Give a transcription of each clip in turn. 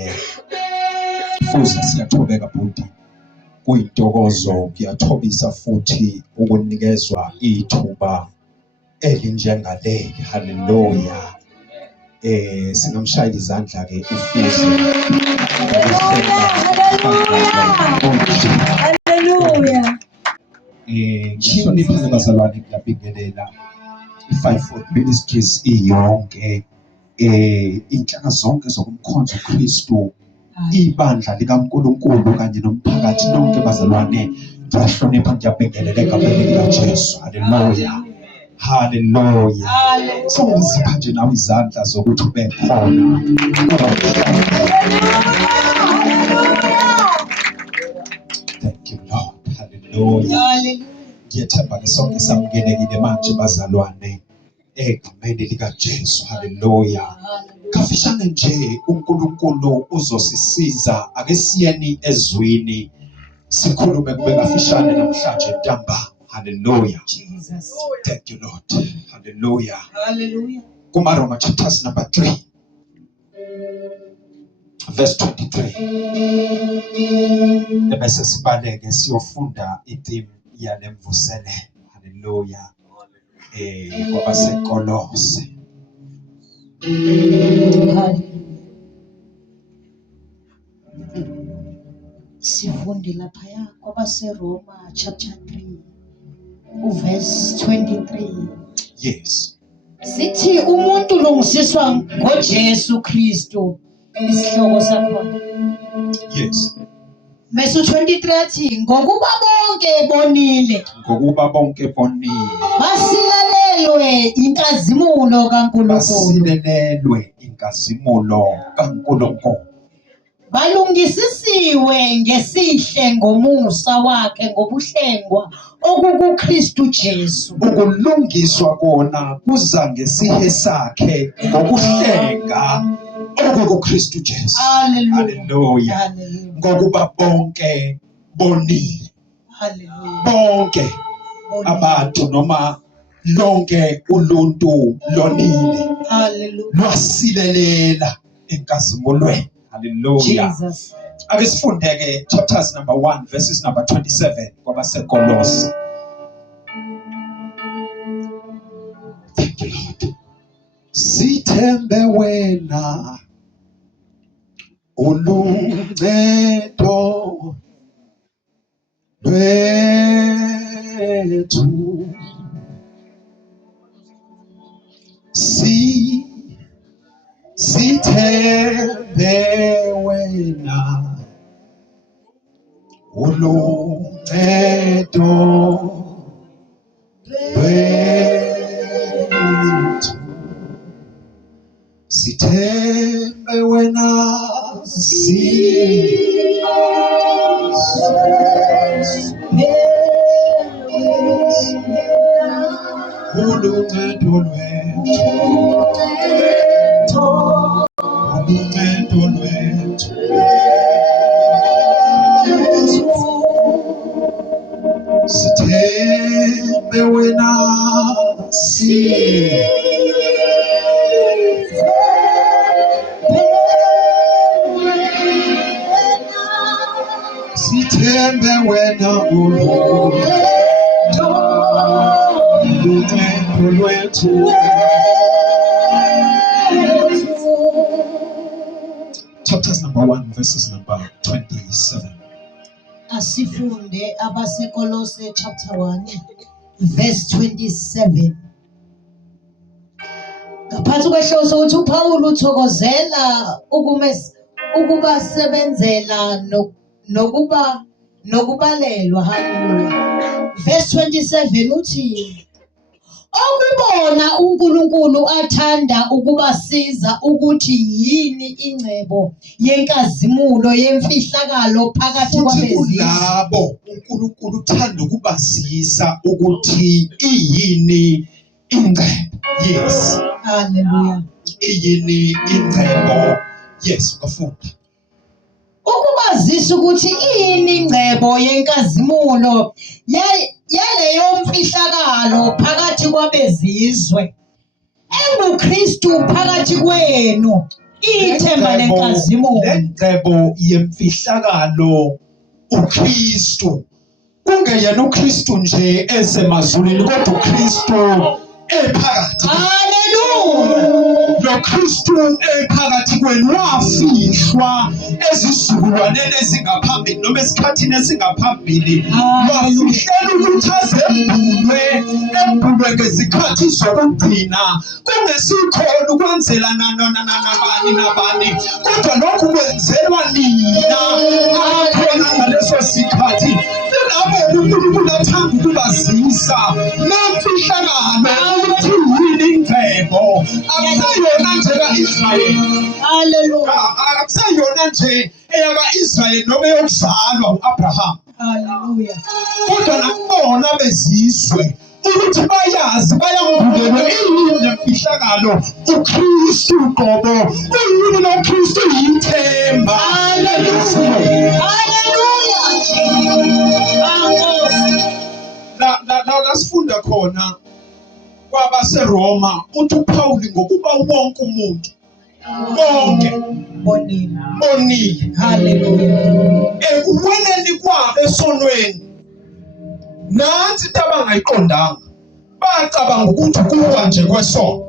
ongcwele. Futhi siyaqhubeka bhuti, kuyintokozo, kuyathobisa futhi ukunikezwa ithuba elinjengaleli. Haleluya. Singamshayela izandla ke uFuze. Haleluya. Ngihloniphe bazalwane, ngiyabingelela i-Fivefold Ministries iyonke, inhlaka zonke zokumkhonza uKristu, ibandla likaNkulunkulu kanye nomphakathi nonke bazalwane. Ngiyahlonipha, ngiyabingelela egameni likaJesu. Haleluya. Haleluya. Sokuzipha nje nawe izandla zokuthi ube khona. Thank you Lord. Haleluya. Ngiyethemba ke sonke samukelekile manje bazalwane egameni likaJesu. Haleluya. Kafishane nje uNkulunkulu uzosisiza. Ake siyeni ezwini sikhulume kube kafishane namhlanje ntamba. Hallelujah. Jesus. Thank you Lord. Hallelujah. Hallelujah. KumaRoma chapters number 3 verse 23. Ebese sibaleke siyofunda itheme yalemvusele. Hallelujah. KwabaseKolose. Sifundi lapha kwabaseRoma chapter 3 verse 23. Yes. Sithi umuntu lungisiswa ngoJesu Kristu, isihloko sakhona. Yes. Verse 23 athi ngokuba bonke bonile basilelelwe inkazimulo kaNkulunkulu, balungisisiwe ngesihle ngomusa wakhe ngobuhlengwa okukuKristu Jesu. Ukulungiswa kona kuza ngesihe sakhe ngokuhlenga okukuKristu Jesu. Haleluya. Ngokuba bonke bonile. Haleluya. Bonke abantu noma lonke uluntu lonile. Haleluya. Lwasilelela enkazimulweni. Hallelujah. Jesus. Ake sifundeke chapters number 1 verses number 27 kwabaseKolose. Thank you Lord. Sithembe wena uluncedo lwethu, sithembe wena uluncedo lwethu, sithembe wena, uluncedo lwethu, sithembe wena, sithembe wena uluncedo lwethu. Chapters number 1 verses number 27. Asifunde abaseKolose chapter 1 verse 27. Ngaphansi kwehloso ukuthi uPaul uthokozela ukubasebenzela nokubalelwa. Hallelujah. Verse 27 uthi okubona uNkulunkulu athanda ukubasiza ukuthi yini ingcebo yenkazimulo yemfihlakalo phakathi kwabezizwe. Labo uNkulunkulu uthanda ukubasiza ukuthi iyini ingcebo. Yes. Hallelujah. Iyini ingcebo. Yes, bafunda. Ukubazisa ukuthi iyini ingcebo yenkazimulo yaleyo mfihlakalo phakathi kwabezizwe enguKristu phakathi kwenu. ithemba lenkazimulo. Lengcebo yemfihlakalo uKristu. Kungeyena uKristu nje esemazulwini kodwa uKristu ephakathi. Hallelujah. Lo Kristu ephakathi kwenu wafihlwa ezizukulwaneni ezingaphambili noma esikhathini esingaphambili. Wafihlela ukuthi embulwe ngezikhathi zokugcina kungesikhona ukwenzela nabani kodwa lokhu kwenzelwa nina abakhona ngaleso sikhathi. Labo uNkulunkulu athanda ukubazisa nomfihlakalo ukuthi yini ingcebo. Akusayona nje ka-Israyeli. Hallelujah. Akusayona nje eyaka-Israyeli noma eyokuzalwa u-Abraham. Hallelujah. Kodwa nakubona bezizwe ukuthi bayazi bayambulelwa iyini lemfihlakalo uKristu qobo. Uyini lo Kristu yithemba. Hallelujah. La sifunda khona kwabaseRoma uthi uPaul ngokuba wonke umuntu bonke bonile. Hallelujah. Ekuweneni kwabo esonweni nansi into abangayiqondanga bacabanga ukuthi kuwa nje kwesono,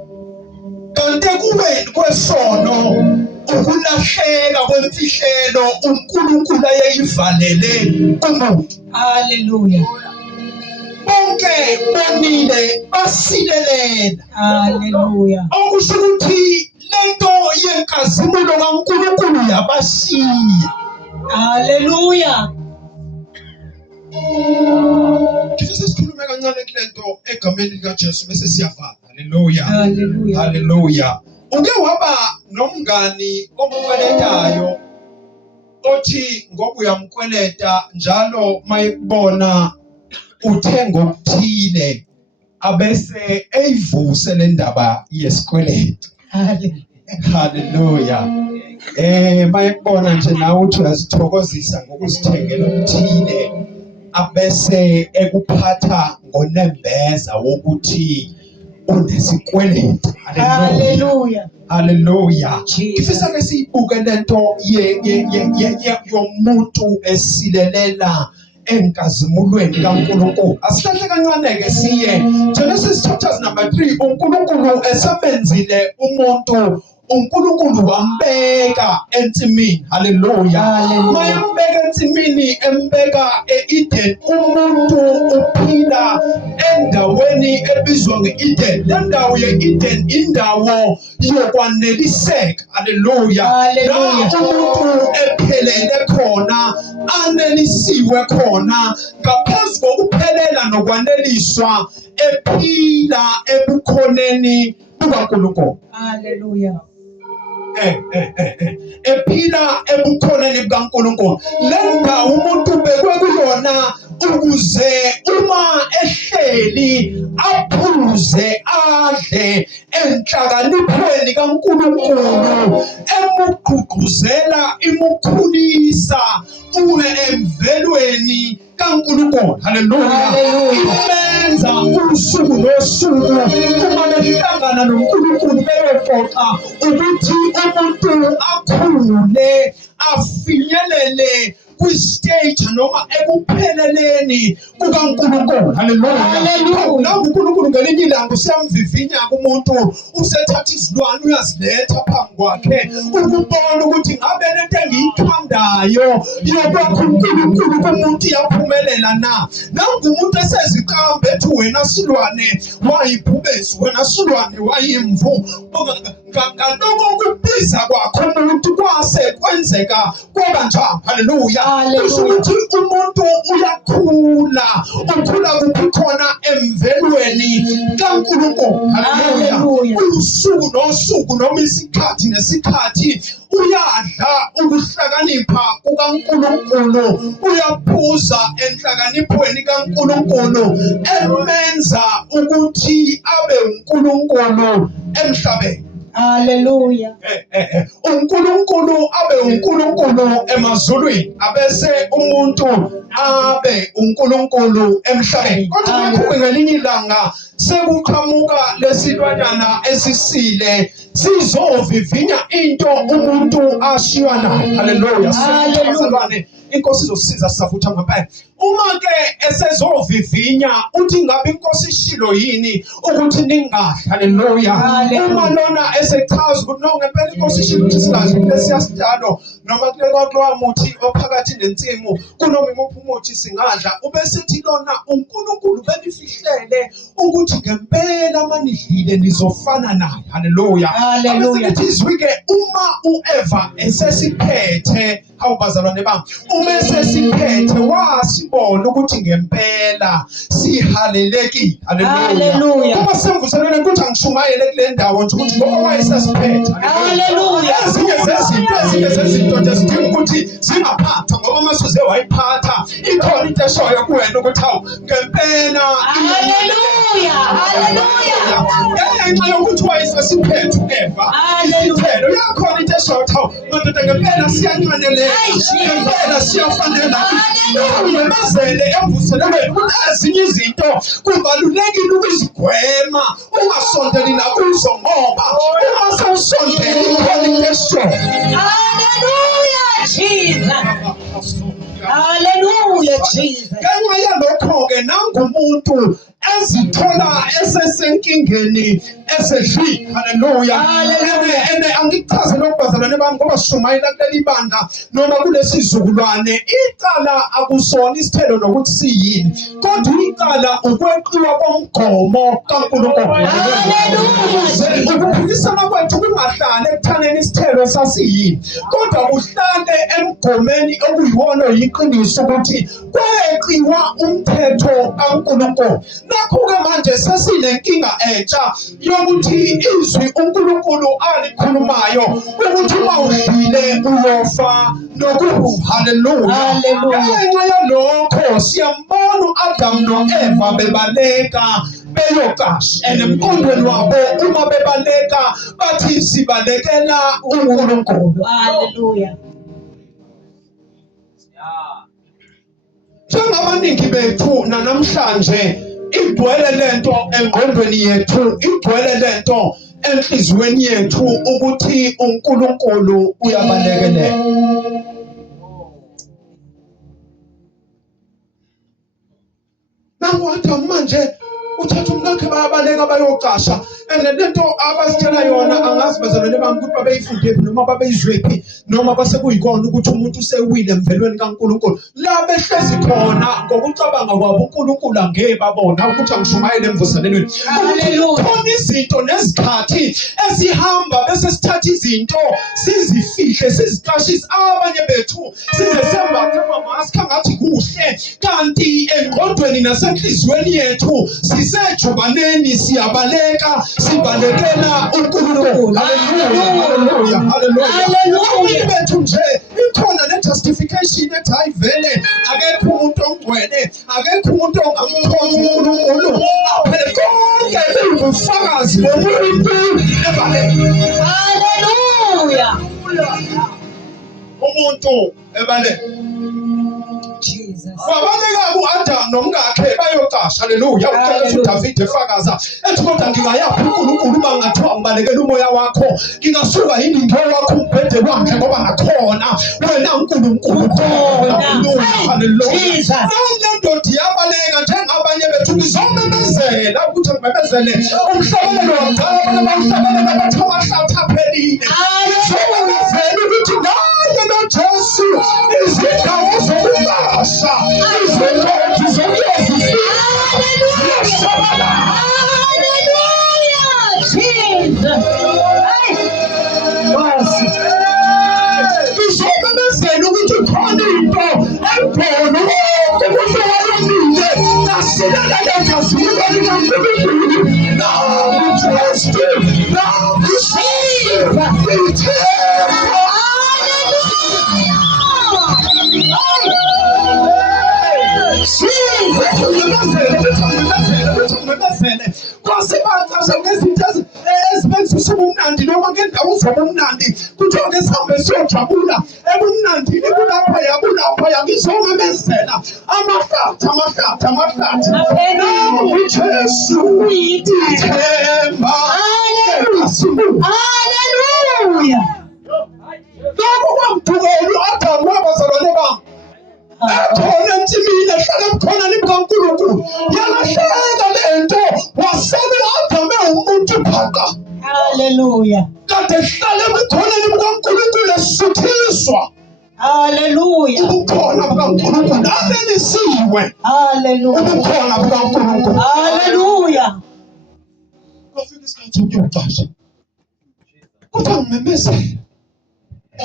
kanti ekuweni kwesono ukulahleka kwemfihlelo uNkulunkulu ayeyivalele kumuntu. Hallelujah. Bonke bonile basilelela. Hallelujah. Okusho ukuthi lento yenkazimulo kaNkulunkulu yabashiya. Hallelujah. Ngifisa sikhulume kancane kulento egameni likaJesu bese siyavala. Hallelujah. Hallelujah. Hallelujah. Uke waba nomngani omkweletayo othi ngoba uyamkweleta njalo mayekubona uthenga okuthile abese eyivuse le ndaba yesikweletu. Hallelujah. Mayekubona nje nawe uthi uyazithokozisa ngokuzithengela okuthile abese ekuphatha ngonembeza wokuthi unesikweletu. Hallelujah. Hallelujah. Jesus. Ngifisa ke siyibuke lento yomuntu esilelela enkazimulweni kaNkulunkulu. Asihlahle kancane ke siye Genesis chapter number 3. uNkulunkulu esamenzile umuntu, uNkulunkulu wambeka ensimini. Hallelujah. Mayembeka ensimini embeka eEden, umuntu uphila endaweni ebizwa ngeEden. Le ndawo yeEden indawo yokwaneliseka. Hallelujah. La umuntu ephelele khona, anelisiwe khona, ngaphezu kokuphelela nokwaneliswa ephila ebukhoneni bukaNkulunkulu. Hallelujah. Ephila ebukhoneni bukaNkulunkulu. Le ndawo umuntu bekwe kuyona ukuze uma ehleli aphuze adle enhlakaniphweni kaNkulunkulu emugqugquzela imukhulisa uwe emvelweni kaNkulunkulu. Hallelujah. Imenza usuku nosuku uma behlangana noNkulunkulu beyoxoxa ukuthi umuntu akhule afinyelele kwistage noma ekupheleleni kukaNkulunkulu. Hallelujah. La uNkulunkulu ngelinye ilanga usiyamvivinya kumuntu, usethatha izilwane uyaziletha phambi kwakhe ukubona ukuthi ngabe lento engiyithandayo yokwakha uNkulunkulu kumuntu iyaphumelela na. Nangu umuntu eseziqamba ethi wena silwane wayibhubesi, wena silwane wayimvu. Ngalokho ukubiza kwakho umuntu kwase kwenzeka kwaba njalo. Hallelujah. Kusho ukuthi umuntu uyakhula, ukhula kuphi khona emvelweni kaNkulunkulu. Hallelujah. Usuku nosuku noma isikhathi nesikhathi uyadla ukuhlakanipha kukaNkulunkulu, uyaphuza enhlakaniphweni kaNkulunkulu emenza ukuthi abe uNkulunkulu emhlabeni. Hallelujah. uNkulunkulu abe uNkulunkulu emazulwini, abese umuntu abe uNkulunkulu emhlabeni. Kodwa lokhu ngelinye ilanga sekuqhamuka lesilwanyana esisile sizovivinya into umuntu ashiywa nayo. Haleluya. Haleluya. Inkosi izosiza sisavutha ngempela. Uma ke esezovivinya uthi ngabe inkosi ishilo yini ukuthi ningahle. Haleluya. Uma lona esechaza ukuthi no ngempela inkosi ishilo ukuthi singahle lesiyasitalo noma kule kwaklowa muthi ophakathi nensimu kunoma imuphi umuthi singadla ubesithi lona uNkulunkulu benifihlele ukuthi ngempela manidlile nizofana naye. Haleluya. Haleluya. Izwi ke uma uEva esesiphethe awubazalwane bami uma esesiphethe wasibona ukuthi ngempela sihalelekile. Haleluya. Uma semvuselene ukuthi angishumayele kule ndawo nje ukuthi ngoba wayesesiphethe. Haleluya. Ezinye zezinto nje sidinga ukuthi zingaphathwa ngoba masuze wayiphatha ikhona into eshoyo kuwena ukuthi hawu ngempela. Haleluya. Haleluya. Ngenxa yokuthi wayesesiphethe uEva isithelo yakhona into eshoyo hawu madoda ngempela siyanqanele ngempela siyafanela. Umemezele emvuselelweni ezinye izinto kubalulekile ukuzigwema ungasondeli nakuzo ngoba uma sewusondela ikhona into eshoyo. Hallelujah, Jesus. Hallelujah, Jesus. Ngenxa yalokho-ke nangumuntu ezithola esesenkingeni esedli. Haleluya. Ene angikuchazele ukubazalwane bami ngoba sishumayela kuleli bandla noma kulesizukulwane icala akusona isithelo nokuthi siyini kodwa icala ukweqiwa komgomo kaNkulunkulu. Haleluya. Ukuphikisana kwethu kungahlali ekuthaneni isithelo sasiyini kodwa kuhlale emgomeni okuyiwona yiqiniso ukuthi kweqiwa umthetho kaNkulunkulu. Nakho-ke manje sesinenkinga entsha yokuthi izwi uNkulunkulu alikhulumayo ukuthi uma udlile uyofa nokufa. Haleluya. Ngenxa yalokho siyambona uAdam noEva bebaleka beyocasha emqondweni wabo uma bebaleka bathi sibalekela uNkulunkulu. Haleluya. Njengabaningi bethu namhlanje igcwele lento engqondweni yethu igcwele lento enhlizweni yethu ukuthi uNkulunkulu uyabalekelela. Nangu manje uthatha umkakhe bayabaleka bayocasha lento abasitshela yona angazi bazalwane bami ukuthi babeyifundephi noma babeyizwephi noma basekuyikona ukuthi umuntu usewile emvelweni kaNkulunkulu la behlezi khona ngokucabanga kwabo uNkulunkulu angeke babona ukuthi angishumayele emvuselelweni. Khona izinto nezikhathi esihamba bese sithatha izinto sizifihle siziqashise abanye bethu size sembathe amamaski angathi kuhle kanti engqondweni nasenhlizweni yethu sisejubaneni siyabaleka sibalekela uNkulunkulu. Haleluya. Haleluya. Bethu nje ikhona le justification ethi ayivele akekho umuntu ongcwele akekho umuntu ongamkhonza uNkulunkulu aphele konke ubufakazi bomuntu ebaleka. Haleluya. Umuntu ebaleka. Jesus. Wabaleka uAdam nomkakhe bayocasha. Haleluya. Ucela uDavid efakaza ethi kodwa ngingayaphi uNkulunkulu uma ngathiwa ngibalekela umoya wakho ngingasuka yini ngeke wakho umbhede wakhe ngoba ngakhona wena uNkulunkulu khona. Haleluya. Nalento diyabaleka njengabanye bethu ngizomemezela ukuthi ngimemezele umhlabelelo wakudala abamhlabelelo bathi amahlathi aphelile. Ngizomemezela ukuthi naye noJesu izindawo zokulasha izinto zokuyazisa. Hallelujah. Jesus. Ngizomemezela ukuthi khona into ekhona ukuthi wayemile nasilela ngazibona likaNkulunkulu. Now we trust him. Now we serve. We take. Kwasibaqasha ngezinto ezibenza ubumnandi noma ngendawo zobumnandi kuthiwa ke sihambe siyojabula ebumnandini kulapha ngizomemezela amahlathi uJesu ithemba. Hallelujah. Lokho kwamthukela u-Adamu wabazalwane bami. Ekhona ensimini ehlala ebukhona nimkaNkulunkulu yalahleka lento wasala u-Adamu umuntu phaqa. Hallelujah. Kade ehlala ebukhona nimkaNkulunkulu esuthiswa. Hallelujah. Ubukhona bukaNkulunkulu abenisiwe. Hallelujah. Ubukhona bukaNkulunkulu. Hallelujah. Kwafika isikhathi ukuyocasha. Kodwa ngimemezela.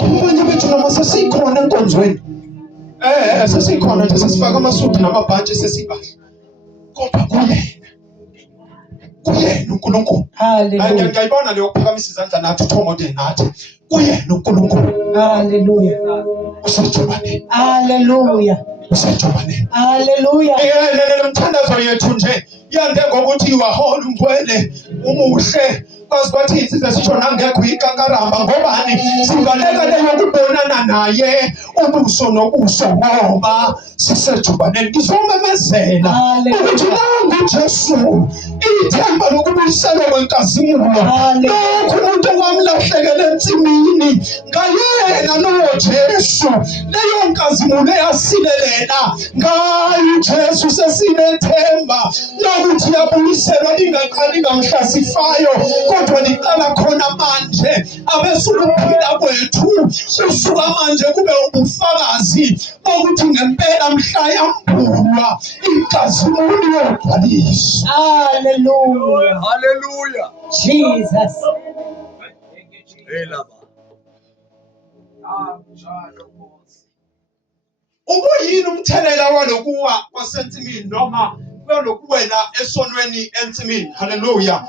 Abanye bethu noma sesikhona enkonzweni. Sesikhona nje sesifaka amasudu namabhantshi sesibahle. Kodwa kuyena uNkulunkulu. Hallelujah. Ngiyayibona leyo kuphakamisa izandla nathi uThomode nathi. Kuyena uNkulunkulu. Hallelujah. Usejobane. Hallelujah. Usejobane. Hallelujah. Le mthandazo yethu nje yande ngokuthi wahola umkhwele umuhle kwazi kwathi insizwe sisho nangekho ikakaramba ngobani sivaleka leyo kubonana naye ubuso nobuso ngoba sisejubaneni. Ngizomemezela ukuthi nangu uJesu ithemba lokubuyiselwa kwenkazimulo. Lokhu umuntu owamlahlekela ensimini ngayena noJesu leyo nkazimulo eyasilelela ngayo uJesu sesinethemba lokuthi yabuyiselwa lingaqali ngamhlasifayo kodwa liqala khona manje abesuluphila kwethu usuka manje kube ubufakazi bokuthi ngempela mhla yambulwa inkazimulo yogcwaliswa. Hallelujah. Hallelujah. Jesus. Ubuyini umthelela walokuwa kwasensimini noma kwalokuwela esonweni ensimini? Hallelujah.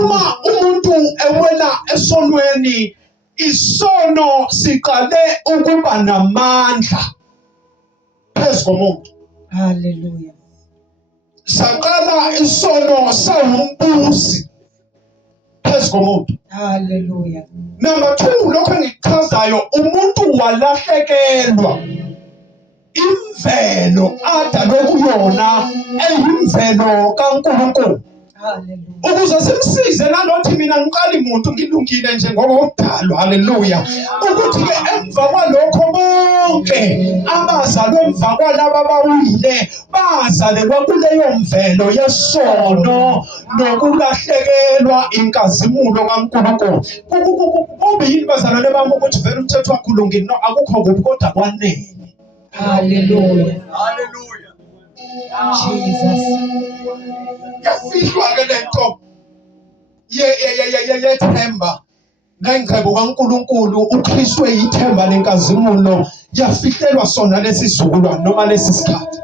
Uma umuntu ewela esonweni, isono siqale ukuba namandla phezu komuntu. Hallelujah. Saqala isono sawumbusi phezu komuntu. Hallelujah. Number 2, lokho engikuchazayo, umuntu walahlekelwa imvelo adalwe kuyona eyimvelo kaNkulunkulu. Hallelujah. Ukuze simsize nanothi mina ngiqali muntu ngilungile nje ngoba ukudalwa. Haleluya. Ukuthi ke emva kwalokho bonke abazalwe emva kwalaba bawile bazalelwa kuleyo mvelo yesono nokulahlekelwa inkazimulo kaNkulunkulu. Kube yini bazalwane bami ukuthi vele umthetho wakhulungile? No, akukho kubi kodwa kwanele. Hallelujah. Hallelujah. Jesus. Yafihlwa ke lento yethemba nengcebo kaNkulunkulu uKristu eyithemba lenkazimulo yafihlelwa sona lesizukulwane noma lesisikhathi.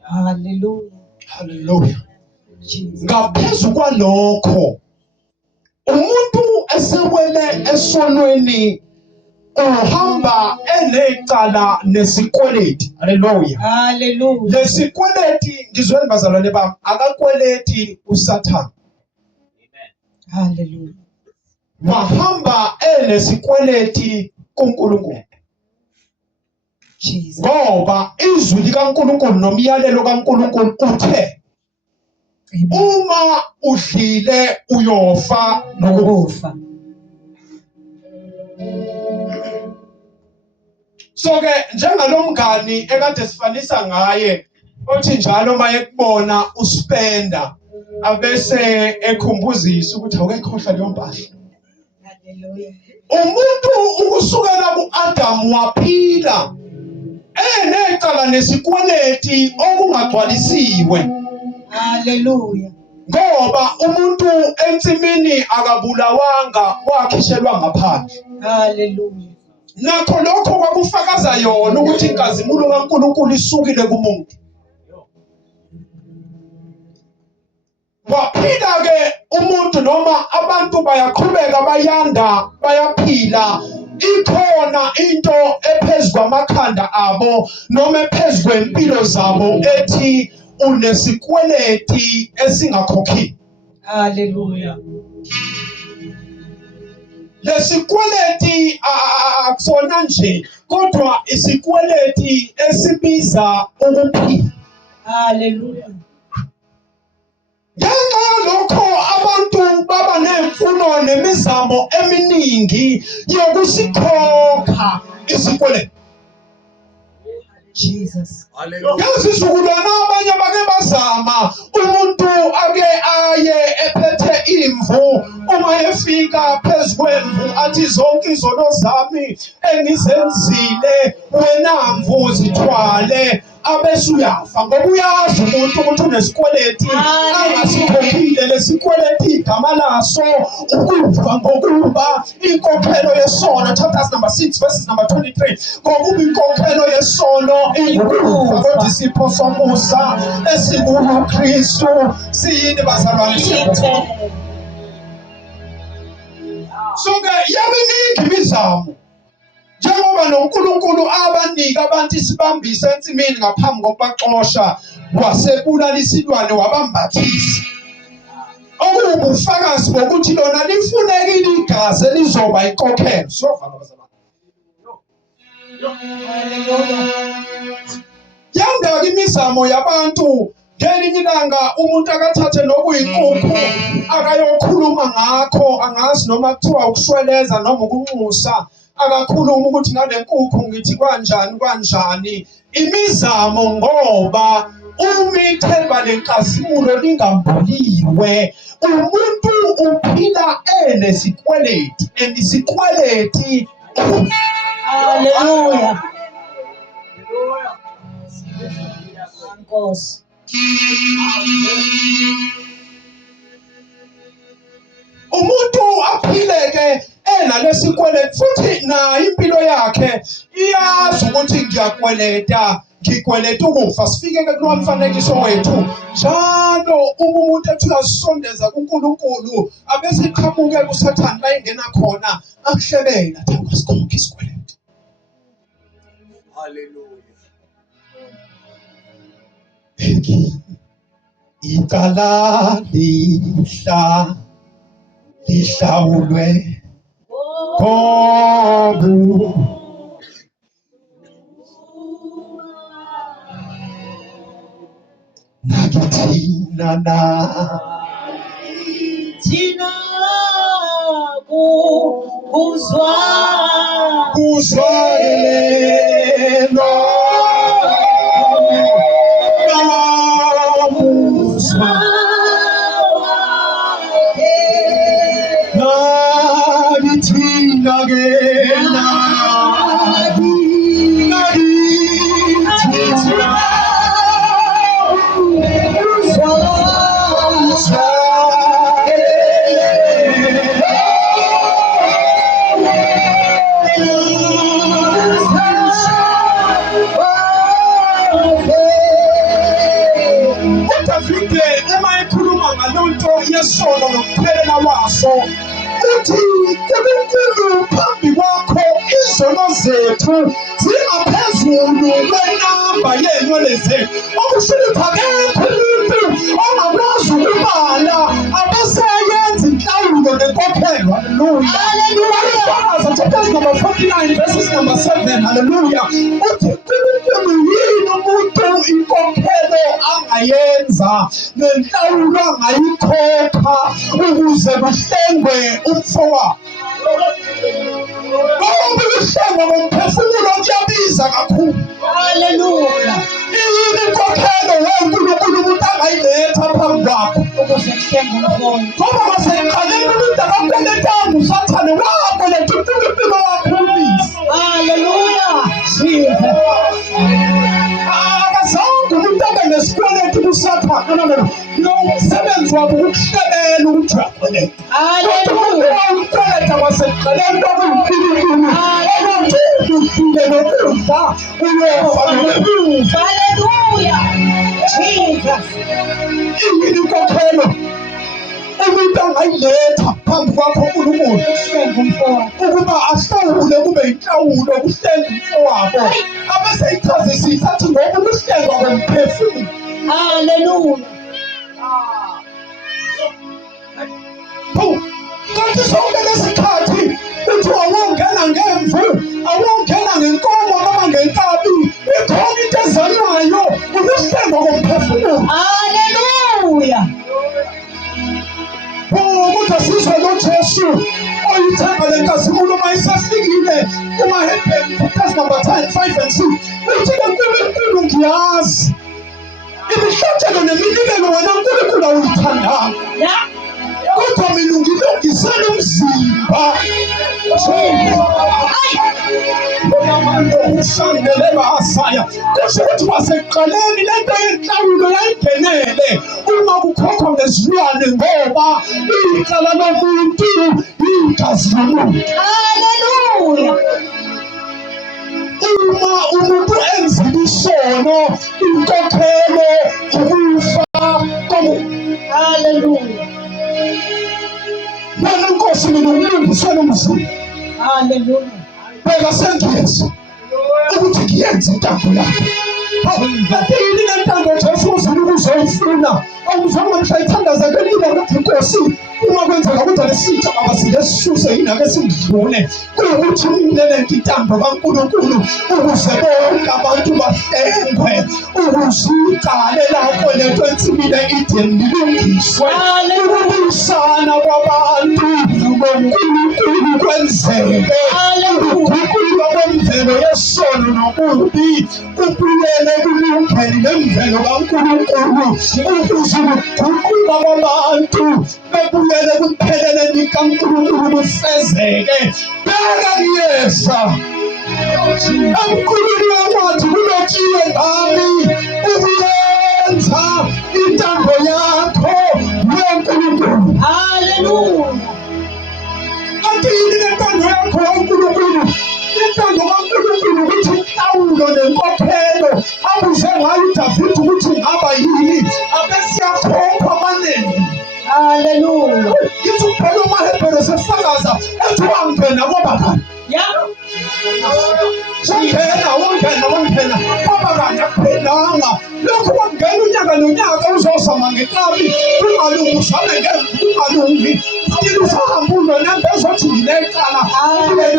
Hallelujah. Hallelujah. Jesus. Ngaphezu kwalokho umuntu esewele esonweni uhamba enecala nesikweleti. Hallelujah. Hallelujah. Lesikweleti ngizweni bazalwane bami akakweleti uSathane. Hallelujah. Wahamba enesikweleti kuNkulunkulu. Jesus. Ngoba izwi likaNkulunkulu nomyalelo kaNkulunkulu uthe uma udlile uyofa nokufa. So ke njengalomngani ekade sifanisa ngaye othi njalo maye kubona uspenda abese ekhumbuzisa ukuthi awukekhohlwa leyo mpahla. Hallelujah. Umuntu ukusukela kuAdam waphila enecala nesikweleti okungagcwalisiwe. Hallelujah. Ngoba umuntu ensimini akabulawanga wakhishelwa ngaphandle. Hallelujah. Nakho lokho kwakufakaza yona ukuthi inkazimulo kaNkulunkulu isukile kumuntu. Waphila ke umuntu noma abantu bayaqhubeka bayanda bayaphila. Ikhona into ephezu kwamakhanda abo noma ephezu kwempilo zabo ethi unesikweleti esingakhokhi. Hallelujah. lesikweleti akusona nje kodwa isikweleti esibiza ukuphila. Hallelujah. Ngenxa yalokho abantu baba nemfuno nemizamo eminingi yokusikhokha isikweleti. Jesus. Ngesizukulwana abanye bake bazama umuntu ake aye ephethe imvu uma efika phezukwenvu athi zonke izono zami engizenzile wena mvu zithwale abese uyafa ngoba uyazi umuntu ukuthi unesikweleti angasikhokhile lesikweleti igama laso ukufa ngokuba inkokhelo yesono. Chapters number 6 verses number 23 ngokuba inkokhelo yesono iyikufa kodwa isipho somusa esikulo Kristu siyini bazalwane siyithe. So-ke yaminingi imizamo njengoba noNkulunkulu abanika abantu isibambiso ensimini ngaphambi kokubaxosha wasebulala isilwane wabambathisa okuwubufakazi bokuthi lona lifunekile igazi elizoba inkokhelo. Siyovala bazalwane. Yanga imizamo yabantu ngelinye ilanga umuntu akathathe nokuyinkukhu akayokhuluma ngakho angazi noma kuthiwa ukushweleza noma ukunxusa akakhuluma ukuthi ngale nkukhu ngithi kanjani imizamo ngoba umithemba lenkazimulo lingambuliwe umuntu uphila enesikweleti enisikweleti. Hallelujah. Nkosi. Umuntu aphileke enalesikweleti futhi na impilo yakhe iyazi ukuthi ngiyakweleta ngikweleta ukufa. Sifike ke kulo mfanekiso wethu njalo umuntu ethi uyasondeza kuNkulunkulu abese iqhamuke kuSathane la ingena khona akuhlebela athi awasikhokhi isikweleti. Hallelujah. Icala lihlawulwe ngobu nakithina na Thina kuzwa kuzwelelo namusa nakithina ke nakithina Davide uma ekhuluma ngalonto yesono nokuphelela waso uthi uNkulunkulu phambi kwakho izono zethu zingaphezulu kwenamba yenwele zethu okusho akekho umuntu ongakwazi ukubala abeseyenza inhlawulo nenkokhelo. Hallelujah. Chapters number 49 verses number 7. Hallelujah. Uthi uNkulunkulu yini umuntu inkokhelo angayenza nenhlawulo angayikhokha ukuze kuhlengwe umfowabo. Ngoba ukuhlengwa ngomphefumulo kuyabiza kakhulu. Hallelujah. Yini inkokhelo weNkulunkulu umuntu angayiletha phambi kwakho Ukuze kuhlengwe umfowabo. ngoba maseqaleni umuntu akakwelethanga uSathane wakweleta uNkulunkulu wakhulisa. Hallelujah. Jesus. Akazange umuntu abe nesikweleti kuSathane. No, umsebenzi wabo ukukuhlebela ukuthi uyakweleta. Hallelujah. Ukweleta kwaseqaleni kwakuyinkulunkulu ukuthi ufile nokudla uyofa nokufa. Hallelujah. Jesus. Iyini inkokhelo umuntu angayiletha phambi kwakho uNkulunkulu Kuhlengwe umfowabo. ukuba ahlawule kube inhlawulo kuhlenga umfowabo abese ichazisisa athi ngoba ukuhlengwa komphefumulo. Hallelujah. Kanti sonke lesikhathi ukuthi awongena ngemvu, awongena ngenkomo noma ngenkabi, ikhona into ezalayo, ukuhlengwa komphefumulo. Hallelujah. Kodwa sizwe noJesu oyithemba lenkazimulo uma isafikile kumaHebrew chapter number 10, 5 and 6. Uthi uNkulunkulu ngiyazi imihlatshelo neminikelo wena uNkulunkulu awuyithandanga. Yeah. Kodwa mina ungilungisele umzimba. Usangelela asaya. Kusho ukuthi wasekuqaleni lento yenhlawulo yayingenele uma kukhokhwa ngezilwane ngoba icala lomuntu igazi lomuntu. Hallelujah. Uma umuntu enzile isono, inkokhelo ukufa komuntu. Hallelujah. Wena Nkosi mina ungilungisele umzimba. Hallelujah. Bheka sengiyenza ukuthi ngiyenze intambo yakho. Kanti yini le ntambo Jesu uzile ukuzoyifuna? Awuzange mhlayithandaza kelile ukuthi Nkosi uma kwenzeka kodwa lesitsha baba silesisuse yini ake sidlule. Kuyukuthi umlele intambo kaNkulunkulu ukuze bonke abantu bahlengwe, ukuze igale lakho lento ensimile ideni lilungiswe. Ukubuyisana kwabantu noNkulunkulu kwenzeke. Ukuguqulwa kwemvelo yesono nobubi kubuyele kulungele nemvelo kaNkulunkulu, ukuze ukuguqulwa kwabantu bebuyele kupheleleni kaNkulunkulu kufezeke. Bheka kuyesa emkhulwini wencwadi kulotshiwe ngami ukuyenza intambo yakho weNkulunkulu. Hallelujah. Kanti yini le ntando yakho kaNkulunkulu? Intando kaNkulunkulu ukuthi inhlawulo nenkokhelo abuze ngayo uDavide ukuthi ngaba yini abesiyakhokhwa amanene. Hallelujah. Ngithi uphela umaHebheru sefakaza ethi wangena kwabangani. Yeah. Wangena kwabangani akuphelanga. Lokhu kwangena unyaka nonyaka uzozama ngenkabi, kungalungi uzame ngemvu, kungalungi futhi usahambule nento ezothi nginecala.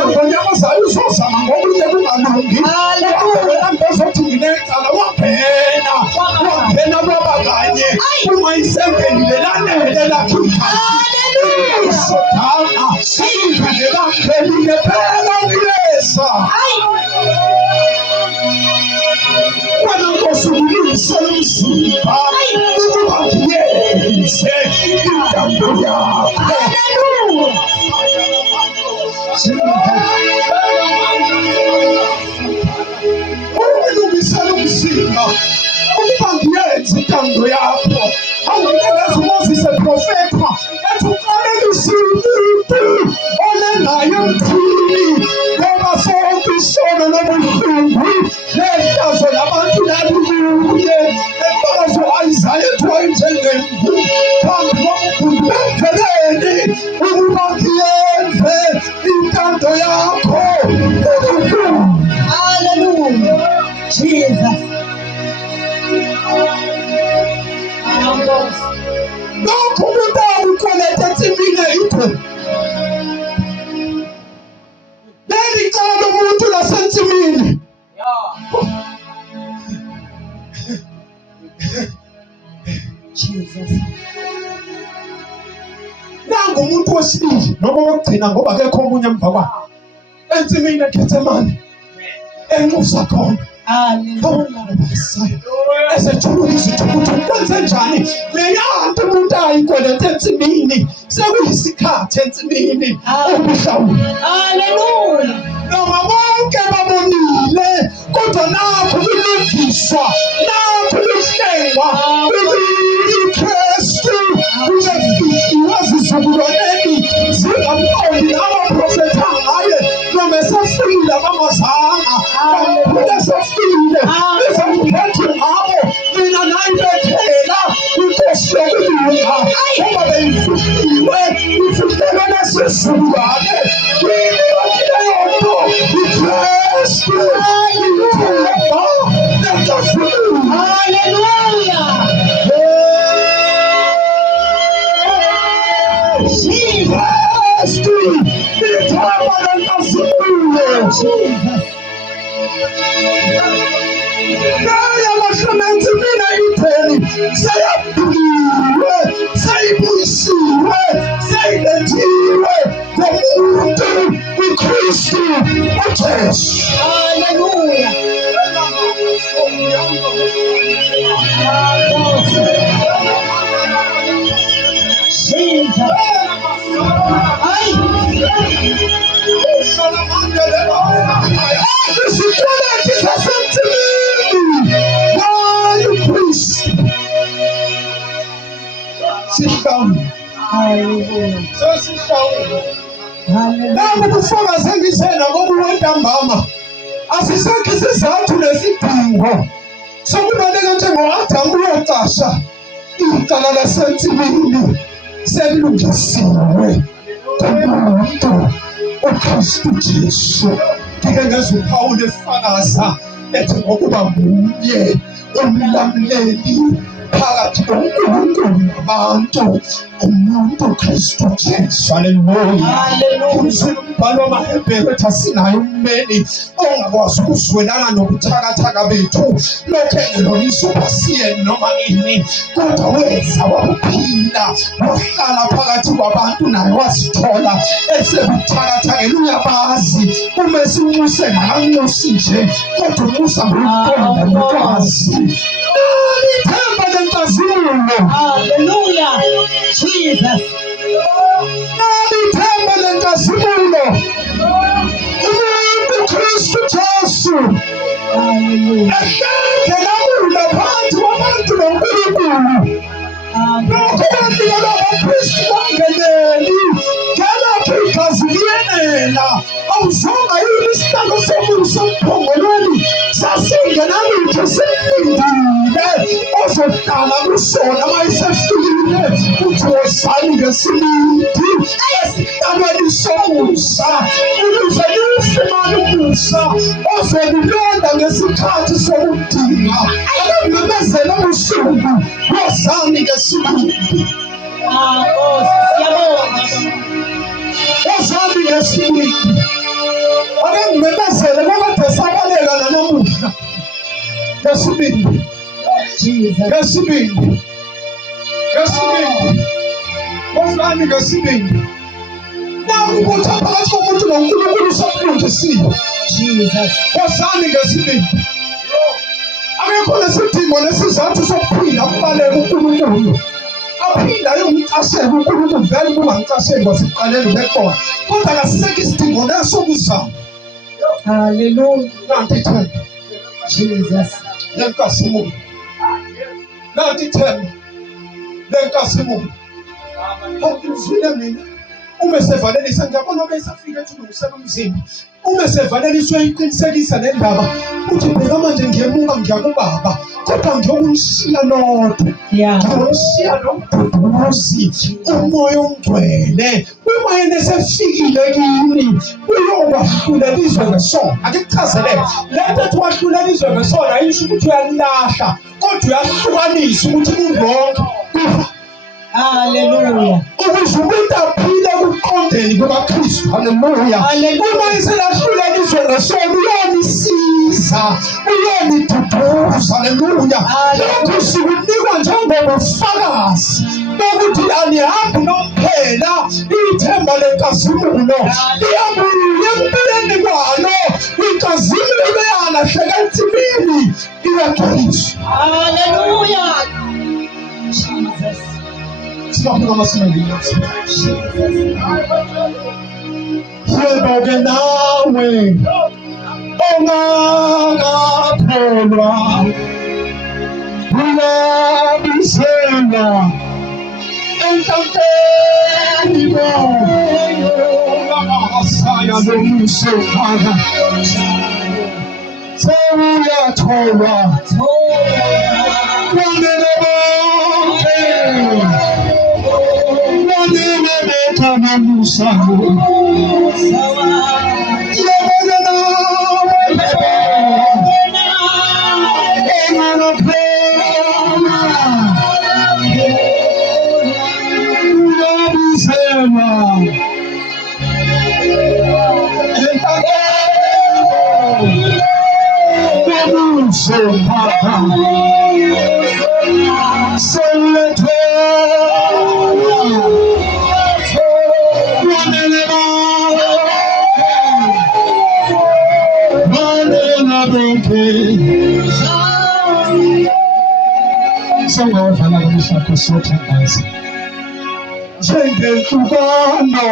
Ngonyaka ozayo uzozama ngokunye kungalungi. Nento ezothi nginecala wangena kwabanganye. Uma isengenile lanele lakhipha. Hallelujah. Sodana ingane bakhelile phela kuyesa. Wena Nkosi ungilungisele umzimba ukuba ngiyenze intambo yakho. Hallelujah. Ungilungisele umzimba ukuba ngiyenze intambo yakho. Awunikeza uMoses eprofetha ethi uqalekise umuntu olengayo emthini ngoba sonke isono nobuhlungu nehlazo labantu lalubuye. Emfakazi u-Isaya ethi wayenjengemvu phambi komkhulu bemveleni ukuba ngiyenze intando yakho uNkulunkulu. Hallelujah. Jesus. Lokhu umuntu akukweleta ensimini yikho. Leli cala lomuntu lasensimini. Jesus. Nangu umuntu wesibili noma wokugcina ngoba akekho omunye emva kwakhe. Ensimini eGetsemane enxusa khona. Hallelujah. Esejulula izithuko ukuthi kwenze njani leyanto umuntu ayikweleta ensimini sekuyisikhathi ensimini ukuhlawula. Hallelujah. Noma bonke babonile kodwa nakho kulungiswa, nakho kuhlengwa uKristu uyefikiwe ezizukulwaneni zingamqondi abaprofetha ngaye noma esefile abamazanga bakhule esefile bezamuphethe ngabo mina nayibethela inkosi yokulunga ngoba beyifihlwe ifihlelwe nesizulwane yini bakile yonto ikhaya Naya mahlamenzi mina itheni sayabhuliwe, sayibuyisiwe, sayilethiwe ngomuntu uKristu uJesu. Hallelujah. Jesus. Ay. Isikweleti sasemthini nayo uKristu. Sihlawule. Hallelujah. Sesihlawule. Hallelujah. Nabo kufakaze ngithena ngomuntu wentambama. Asisekho isizathu nesidingo sokubaleka njengo-Adamu uyocasha icala lasensimini selilungisiwe kumuntu uKristu Jesu. Ngike ngezwa uPawulu efakaza ethi ngokuba munye umlamleli phakathi koNkulunkulu nabantu umuntu uKristu Jesu. Haleluya. Hallelujah. Umbhalo wamaHebheru ethi asinayo ummeli ongakwazi ukuzwelana nobuthakathaka bethu lokhu engelonisa ukuba siye noma ini, kodwa weza wakuphila wahlala phakathi kwabantu naye wazithola esebuthakathakeni. Uyabazi uma esinxuse ngakanxusi nje kodwa unxusa ngokuqonda nokwazi. Nalithemba lenkazimulo. Hallelujah. Jesus. Nalithemba lenkazimulo. Umuntu uKristu Jesu Hallelujah. ehlenge lamula phansi kwabantu noNkulunkulu. Lokho bantu abaphristi bangeneli ngelapho igazi liyenela. Awuzonga yini isitalo somusa emphongolweni sasingenalutho silindile ozohlala kusona mayisefikile uthi wozani ngesibindi esihlalweni somusa ukuze liwufumane umusa ozolulonda ngesikhathi sokudinga. Akamemezela ubusuku wozani ngesibindi, Siyabonga. wozani ngesibindi. Akangimemezele kakade sabaleka nanamuhla ngesibindi, Jesus. ngesibindi, ngesibindi, wozani ngesibindi. Nakubutha phakathi komuntu noNkulunkulu sokulungisiwe. Jesus. Wozani ngesibindi. Akekho nesidingo nesizathu sokuphila kubaleka uNkulunkulu. Aphinda ayomcashela uNkulunkulu vele kungangicasheli kwasiqaleni bekhona, kodwa akasisekho isidingo nesokuzama. Hallelujah. Nanti ithemba Jesus. lenkazimulo, nanti ithemba lenkazimulo. Awuzwile mina uma esevalelisa, ngiyabona besafika ethulungisela umzimba. Uma esevalelisa uyayiqinisekisa le ndaba uthi bheka manje ngiyemuka ngiya kubaba, kodwa ngiyokumshiya lodwa, Yeah. ngiyomshiya nomduduzi umoya ongcwele. Uma yena esefikile kimi uyokwahlulela izwe ngesono. Ake kuchazelele lento ethi wahlulela izwe ngesono ayisho ukuthi uyalilahla, kodwa uyahlukanisa ukuthi kulonke Hallelujah. ukuze umuntu aphile kuqondeni kukaKristu. Haleluya. Hallelujah. Uma eselahlulela izwe ngesono uyonisiza, uyoniduduza. Haleluya. Lokhu sikunikwa njengobufakazi bokuthi anihambi nomphela ithemba lenkazimulo liyabuya empilweni kwalo. Inkazimulo beyalahleka ensimini iyagcwaliswa. Hallelujah. Jesus. Sibabona amasingelile. Yebo-ke nawe ongakakholwa uyabisela enhlanhleni bongamahasaya lomusefana sewuyatholwa kwanele bonke kwanele bethabamusayo yebona nawe enganophela uyabiselwa enhlanhleni uzophatha selethwe sangawadlala kwemishado siyothandaza njengenhlukano